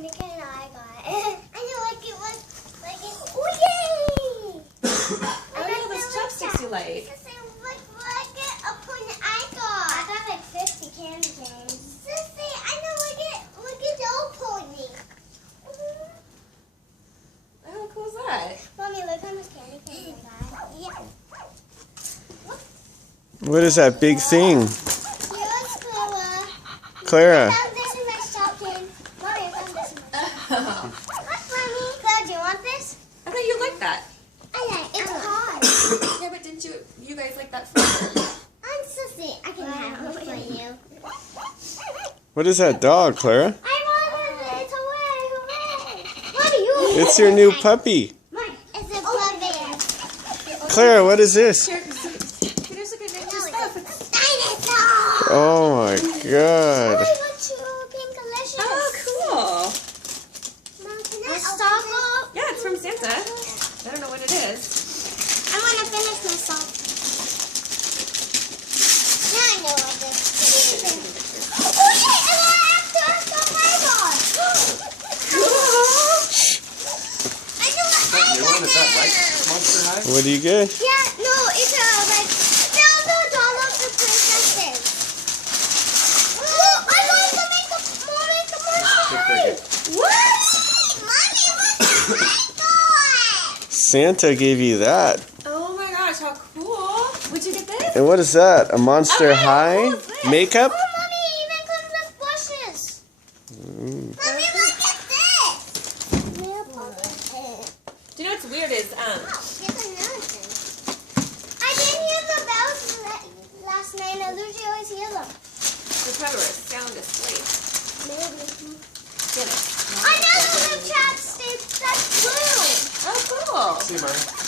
candy cane I got. I know, like it was, like it. Oh yay! I know those chopsticks you like. Sissy, look at a point I got. I got like 50 candy canes. Sissy, I know, look at the old pony. How cool is that? Mommy, look how much candy cane I got. Yeah. What is that big thing? Here's Clara. Clara. I found this in my stocking. Mommy, I found this in my stocking. Look, Mommy. Clara, do you want this? I thought you liked that. I like it. It's hard. Yeah, but didn't you guys like that flavor? I'm Sissy. I can have it for you. What is that dog, Clara? I wanted it. Hooray, hooray. What are you? It's your new puppy. Mine. It's a puppy. Clara, what is this? Here, just look at your stuff. It's... Dinosaur. Oh my god. I want you pink delicious. Oh, cool. Mom, can I A open stocking? Yeah, it's from Santa. I don't know what it is. I want to finish myself. Now I know what this is. Oh, yeah, and I have to ask the robot. I know what I New one? Is that got. right? Monster High? What do you get? Yeah, no, it's like they're the doll of the princesses. Oh, I want to make a monster high. What? Mommy, what I got? Santa gave you that. Oh my gosh, how cool. Would you get this? And what is that? A Monster High cool is this? makeup? Oh, Mommy, it even comes with brushes. Mommy, look at this. Do you know what's weird is, Wow, here's another thing. I didn't hear the bells last night, and I usually always hear them. the cover is sound asleep. Maybe. Get it. Another new chapstick that's blue. Oh, cool. See, Mark.